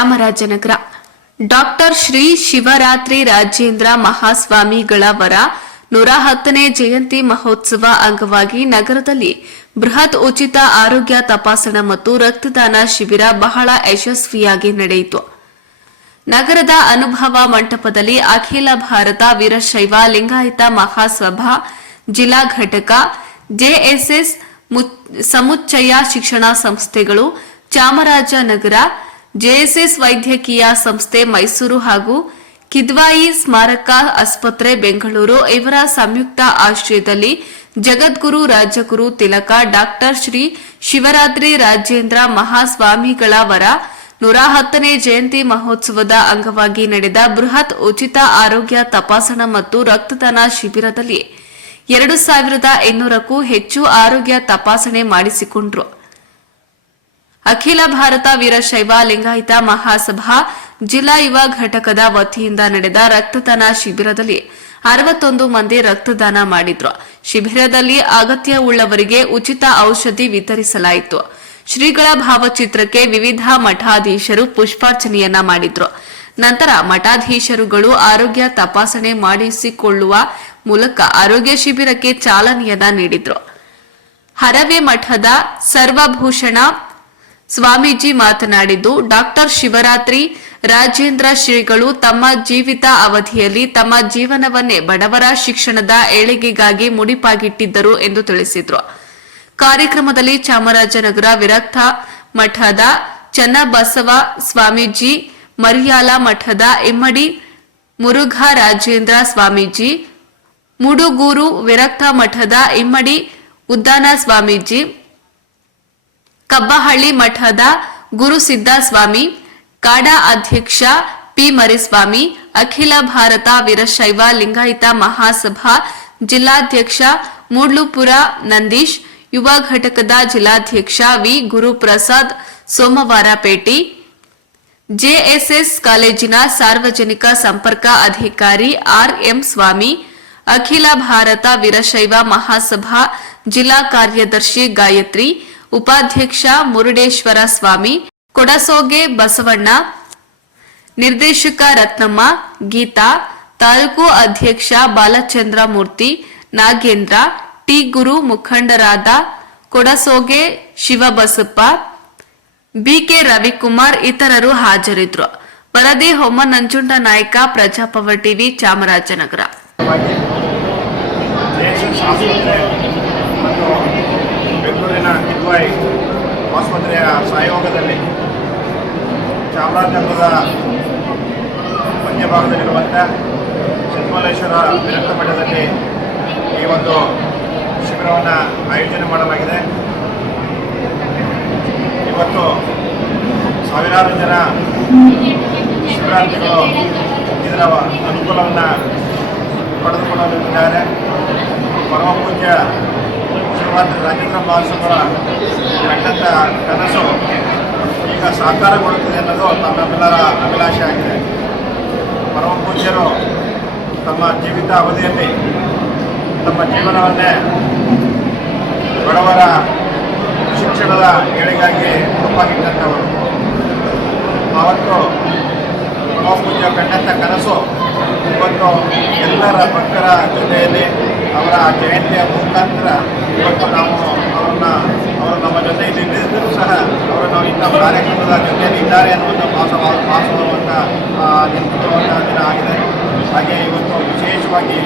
Chamarajanagar doctor Shri Shivaratri Rajendra ಮಹಾಸ್ವಾಮಿಗಳವರ 110ನೇ ಜಯಂತಿ ಮಹೋತ್ಸವ ಅಂಗವಾಗಿ ನಗರದಲ್ಲಿ ಬೃಹತ್ ಉಚಿತ ಆರೋಗ್ಯ ತಪಾಸಣಾ ಮತ್ತು ರಕ್ತದಾನ ಶಿಬಿರ ಬಹಳ ಯಶಸ್ವಿಯಾಗಿ ನಡೆಯಿತು. ನಗರದ ಅನುಭವ ಮಂಟಪದಲ್ಲಿ ಅಖಿಲ ಭಾರತ ವೀರಶೈವ ಲಿಂಗಾಯತ ಮಹಾಸಭಾ ಜಿಲ್ಲಾ ಘಟಕ, ಜೆಎಸ್ಎಸ್ ಸಮುಚ್ಚಯ ಶಿಕ್ಷಣ ಸಂಸ್ಥೆಗಳು, ಚಾಮರಾಜನಗರ ಜೆಎಸ್ಎಸ್ ವೈದ್ಯಕೀಯ ಸಂಸ್ಥೆ ಮೈಸೂರು ಹಾಗೂ ಕಿದ್ವಾಯಿ ಸ್ಮಾರಕ ಆಸ್ಪತ್ರೆ ಬೆಂಗಳೂರು ಇವರ ಸಂಯುಕ್ತ ಆಶ್ರಯದಲ್ಲಿ ಜಗದ್ಗುರು ರಾಜಗುರು ತಿಲಕ ಡಾಕ್ಟರ್ ಶ್ರೀ ಶಿವರಾತ್ರಿ ರಾಜೇಂದ್ರ ಮಹಾಸ್ವಾಮಿಗಳವರ 110ನೇ ಜಯಂತಿ ಮಹೋತ್ಸವದ ಅಂಗವಾಗಿ ನಡೆದ ಬೃಹತ್ ಉಚಿತ ಆರೋಗ್ಯ ತಪಾಸಣಾ ಮತ್ತು ರಕ್ತದಾನ ಶಿಬಿರದಲ್ಲಿ 2,800ಕ್ಕೂ ಹೆಚ್ಚು ಆರೋಗ್ಯ ತಪಾಸಣೆ ಮಾಡಿಸಿಕೊಂಡರು. ಅಖಿಲ ಭಾರತ ವೀರಶೈವ ಲಿಂಗಾಯತ ಮಹಾಸಭಾ ಜಿಲ್ಲಾ ಯುವ ಘಟಕದ ವತಿಯಿಂದ ನಡೆದ ರಕ್ತದಾನ ಶಿಬಿರದಲ್ಲಿ 61 ಮಂದಿ ರಕ್ತದಾನ ಮಾಡಿದ್ರು. ಶಿಬಿರದಲ್ಲಿ ಅಗತ್ಯವುಳ್ಳವರಿಗೆ ಉಚಿತ ಔಷಧಿ ವಿತರಿಸಲಾಯಿತು. ಶ್ರೀಗಳ ಭಾವಚಿತ್ರಕ್ಕೆ ವಿವಿಧ ಮಠಾಧೀಶರು ಪುಷ್ಪಾರ್ಚನೆಯನ್ನ ಮಾಡಿದ್ರು. ನಂತರ ಮಠಾಧೀಶರುಗಳು ಆರೋಗ್ಯ ತಪಾಸಣೆ ಮಾಡಿಸಿಕೊಳ್ಳುವ ಮೂಲಕ ಆರೋಗ್ಯ ಶಿಬಿರಕ್ಕೆ ಚಾಲನೆಯನ್ನ ನೀಡಿದ್ರು. ಹರವೆ ಮಠದ ಸರ್ವಭೂಷಣ ಸ್ವಾಮೀಜಿ ಮಾತನಾಡಿದ್ದು, ಡಾಕ್ಟರ್ ಶಿವರಾತ್ರಿ ರಾಜೇಂದ್ರ ಶ್ರೀಗಳು ತಮ್ಮ ಜೀವಿತ ಅವಧಿಯಲ್ಲಿ ತಮ್ಮ ಜೀವನವನ್ನೇ ಬಡವರ ಶಿಕ್ಷಣದ ಏಳಿಗೆಗಾಗಿ ಮುಡಿಪಾಗಿಟ್ಟಿದ್ದರು ಎಂದು ತಿಳಿಸಿದರು. ಕಾರ್ಯಕ್ರಮದಲ್ಲಿ ಚಾಮರಾಜನಗರ ವಿರಕ್ತ ಮಠದ ಚನ್ನಬಸವ ಸ್ವಾಮೀಜಿ, ಮರಿಯಾಲ ಮಠದ ಇಮ್ಮಡಿ ಮುರುಘಾ ರಾಜೇಂದ್ರ ಸ್ವಾಮೀಜಿ, ಮುಡುಗೂರು ವಿರಕ್ತ ಮಠದ ಇಮ್ಮಡಿ ಉದ್ದಾನ ಸ್ವಾಮೀಜಿ, ಕಬ್ಬಹಳ್ಳಿ ಮಠದ ಗುರುಸಿದ್ದ ಸ್ವಾಮಿ, ಕಾಡಾ ಅಧ್ಯಕ್ಷ ಪಿ ಮರಿಸ್ವಾಮಿ, ಅಖಿಲ ಭಾರತ ವೀರಶೈವ ಲಿಂಗಾಯತ ಮಹಾಸಭಾ ಜಿಲ್ಲಾಧ್ಯಕ್ಷ ಮೂಡ್ಲುಪುರ ನಂದೀಶ್, ಯುವ ಘಟಕದ ಜಿಲ್ಲಾಧ್ಯಕ್ಷ ವಿ ಗುರುಪ್ರಸಾದ್ ಸೋಮವಾರಪೇಟೆ, ಜೆಎಸ್ಎಸ್ ಕಾಲೇಜಿನ ಸಾರ್ವಜನಿಕ ಸಂಪರ್ಕ ಅಧಿಕಾರಿ ಆರ್ಎಂ ಸ್ವಾಮಿ, ಅಖಿಲ ಭಾರತ ವೀರಶೈವ ಮಹಾಸಭಾ ಜಿಲ್ಲಾ ಕಾರ್ಯದರ್ಶಿ ಗಾಯತ್ರಿ, ಉಪಾಧ್ಯಕ್ಷ ಮುರುಡೇಶ್ವರ ಸ್ವಾಮಿ, ಕೊಡಸೋಗೆ ಬಸವಣ್ಣ, ನಿರ್ದೇಶಕ ರತ್ನಮ್ಮ, ಗೀತಾ, ತಾಲೂಕು ಅಧ್ಯಕ್ಷ ಬಾಲಚಂದ್ರ ಮೂರ್ತಿ, ನಾಗೇಂದ್ರ, ಟಿ ಗುರು, ಮುಖಂಡರಾದ ಕೊಡಸೋಗೆ ಶಿವಬಸಪ್ಪ, ಬಿಕೆ ರವಿಕುಮಾರ್ ಇತರರು ಹಾಜರಿದ್ದರು. ವರದಿ ಹೊಮ್ಮ ನಂಜುಂಡ ನಾಯಕ, ಪ್ರಜಾಪವರ್ ಟಿವಿ, ಚಾಮರಾಜನಗರ. ಬೆಂಗಳೂರಿನ ಕಿದ್ವಾಯಿ ಆಸ್ಪತ್ರೆಯ ಸಹಯೋಗದಲ್ಲಿ ಚಾಮರಾಜನಗರದ ಮಧ್ಯಭಾಗದಲ್ಲಿರುವಂಥ ಸಿದ್ದಮಲ್ಲೇಶ್ವರ ವಿರಕ್ತ ಮಠದಲ್ಲಿ ಈ ಒಂದು ಶಿಬಿರವನ್ನು ಆಯೋಜನೆ ಮಾಡಲಾಗಿದೆ. ಇವತ್ತು ಸಾವಿರಾರು ಜನ ಶಿಬಿರಾರ್ಥಿಗಳು ಇದರ ಅನುಕೂಲವನ್ನು ಪಡೆದುಕೊಳ್ಳಲಿದ್ದಾರೆ. ಪರಮ ಪೂಜ್ಯ ಶಿವರಾತ್ರಿ ರಾಜೇಂದ್ರ ಮಹಾಸ್ವಾಮಿಗಳ ಕಂಡಂಥ ಕನಸು ಈಗ ಸಾಕಾರಗೊಳ್ಳುತ್ತದೆ ಅನ್ನೋದು ತಮ್ಮೆಲ್ಲರ ಅಭಿಲಾಷೆ ಆಗಿದೆ. ಪರಮ ಪೂಜ್ಯರು ತಮ್ಮ ಜೀವಿತ ಅವಧಿಯಲ್ಲಿ ತಮ್ಮ ಜೀವನವನ್ನೇ ಬಡವರ ಶಿಕ್ಷಣದ ಏಳಿಗಾಗಿ ಮುಡುಪಾಗಿಟ್ಟಂಥವರು. ಅವತ್ತು ಪರಮ ಪೂಜ್ಯ ಕಂಡಂಥ ಕನಸು ಇವತ್ತು ಎಲ್ಲರ ಭಕ್ತರ ಜೊತೆಯಲ್ಲಿ ಅವರ ಜಯಂತಿಯ ಮುಖಾಂತರ ಇವತ್ತು ನಾವು ಅವರು ನಮ್ಮ ಜೊತೆ ಇದ್ದರೂ ಸಹ ಅವರು ನಾವು ಇಂಥ ಕಾರ್ಯಕ್ರಮದ ಜೊತೆಯಲ್ಲಿ ಇದ್ದಾರೆ ಅನ್ನುವಂಥ ಭಾಸವಾಗುವಂಥ ದಿನ ಆಗಿದೆ. ಹಾಗೆ ಇವತ್ತು ವಿಶೇಷವಾಗಿ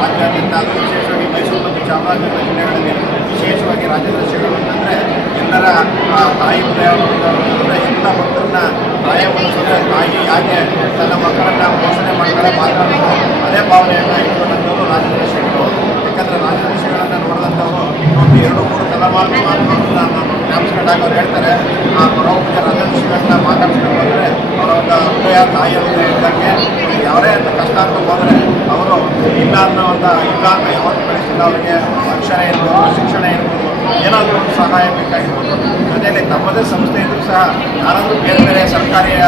ರಾಜ್ಯಾದ್ಯಂತ, ಅದು ವಿಶೇಷವಾಗಿ ಮೈಸೂರು ಮತ್ತು ಚಾಮರಾಜನಗರ ಜಿಲ್ಲೆಗಳಲ್ಲಿ ವಿಶೇಷವಾಗಿ ರಾಜೇಂದ್ರ ಶ್ರೀಗಳು ಅಂತಂದರೆ ಎಲ್ಲರ ತಾಯಿ ಹೃದಯವಂತಂದರೆ ಎಲ್ಲ ಭಕ್ತರನ್ನ ತಾಯಿಯ ಮನಸ್ಸಂದರೆ ತಾಯಿ ಯಾಕೆ ತನ್ನ ಮಕ್ಕಳನ್ನು ಪೋಷಣೆ ಮಾಡ್ತಾರೆ ಮಾತಾಡೋದು ಅದೇ ಭಾವನೆಯನ್ನು ಇಟ್ಕೊಂಡಂಥವ್ರು ರಾಜೇಂದ್ರ ಶ್ರೀಗಳು. ಯಾಕಂದರೆ ರಾಜೇಂದ್ರ ಶ್ರೀಗಳನ್ನು ನೋಡಿದಂಥವರು ಒಂದು 2-3 ತಲೆಮಾರುಗಳನ್ನ ಜ್ಞಾಪಿಸ್ಕೊಂಡಾಗ ಅವ್ರು ಹೇಳ್ತಾರೆ, ಆ ಪರಮಪೂಜ್ಯ ರಾಜೇಂದ್ರ ಶ್ರೀಗಳನ್ನ ಮಾತಾಡಿಸ್ಕೊಂಡು ಅಂದರೆ ಅವರ ಒಂದು ಹೃದಯ, ತಾಯಿಯ ಹೃದಯ ಇದ್ದಕ್ಕೆ ಯಾರೇ ಅಂತ ಕಷ್ಟ ಅಂತ ಹೋದರೆ ಅವರು ಇಲ್ಲ ಅಂತ ಯಾವತ್ತೂ ಕಳಿಸಿಲ್ಲ. ಅವರಿಗೆ ಅಕ್ಷರ ಇರ್ಬೋದು, ಶಿಕ್ಷಣ ಇರ್ಬೋದು, ಏನಾದರೂ ಒಂದು ಸಹಾಯ ಬೇಕಾಗಿರ್ಬೋದು. ಜೊತೆಯಲ್ಲಿ ತಮ್ಮದೇ ಸಂಸ್ಥೆ ಇದ್ದರೂ ಸಹ ಯಾರಾದರೂ ಬೇರೆ ಬೇರೆ ಸರ್ಕಾರಿಯ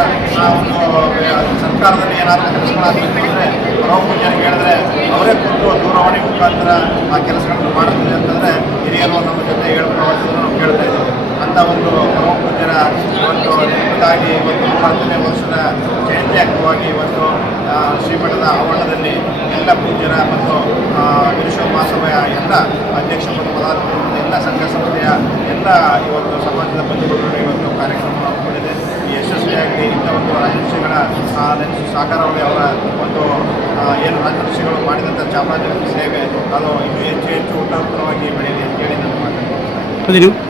ಒಂದು ಸರ್ಕಾರದಲ್ಲಿ ಏನಾದರೂ ಕೆಲಸಗಳಾಗಬೇಕು ಅಂದರೆ ಪರಮಪೂಜ್ಯರಿಗೆ ಹೇಳಿದ್ರೆ ಅವರೇ ಕೂತು ದೂರವಾಣಿ ಮುಖಾಂತರ ಆ ಕೆಲಸಗಳನ್ನು ಮಾಡುತ್ತದೆ ಅಂತಂದರೆ ಹಿರಿಯರು ನಮ್ಮ ಜೊತೆ ಹೇಳ್ಕೊಳ್ಳೋದು ನಾವು ಕೇಳ್ತಾ ಇದ್ದೀವಿ. ಅಂತ ಒಂದು ಪರಮ ಪೂಜ್ಯರ ಇವತ್ತು ನೆನಪಿಗಾಗಿ ಇವತ್ತು 110ನೇ ವರ್ಷದ ಜಯಂತಿ ಅಂಗವಾಗಿ ಇವತ್ತು ಶ್ರೀಮಠದ ಆವರಣದಲ್ಲಿ ಎಲ್ಲ ಪೂಜ್ಯರ ಮತ್ತು ವೀರಶೈವ ಮಹಾಸಭೆಯ ಎಲ್ಲ ಅಧ್ಯಕ್ಷ ಮತ್ತು ಪದಾಧಿಕಾರಿಗಳು ಎಲ್ಲ ಸಂಘ ಸಂಸ್ಥೆಯ ಎಲ್ಲ ಇವತ್ತು ಸಮಾಜದ ಬಂಧುಗಳು ಇವತ್ತು ಕಾರ್ಯಕ್ರಮ ಹಮ್ಮಿಕೊಂಡಿದೆ. ಈ ಯಶಸ್ವಿಯಾಗಿ ಇಂಥ ಒಂದು ರಾಜರ್ಷಿಗಳ ನೆನಪು ಸಾಕಾರವಾಗಿ ಅವರ ಒಂದು ಏನು ರಾಜರ್ಷಿಗಳು ಮಾಡಿದಂಥ ಚಾಮರಾಜನಗರ ಸೇವೆ ಅದು ಇನ್ನೂ ಹೆಚ್ಚು ಹೆಚ್ಚು ಉತ್ತಮವಾಗಿ ಬೆಳೆಯಲಿ ಅಂತೇಳಿ ನಾನು ಮಾತಾಡ್ತೀನಿ.